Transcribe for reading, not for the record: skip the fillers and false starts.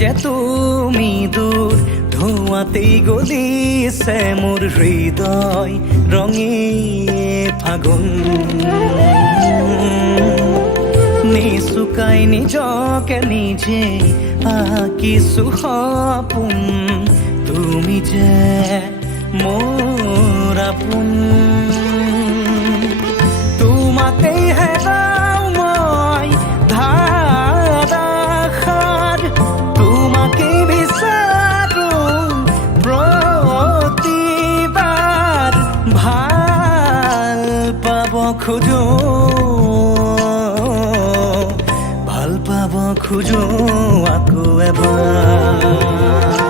যে তুমি দূর ধোঁয়াতেই গলিছে মোৰ হৃদয় ৰঙী ফাগুন নিচুকাই নিজকে নিজে আঁকিছো সপোন তুমি যে মোৰ আপোন তোমাতেই হেৰাও মই ধাৰাসাৰ তোমাকেই বিচাৰো প্ৰতিবাৰ ভাল পাব খোজো ভাল পাব খোজো আকৌ এবাৰ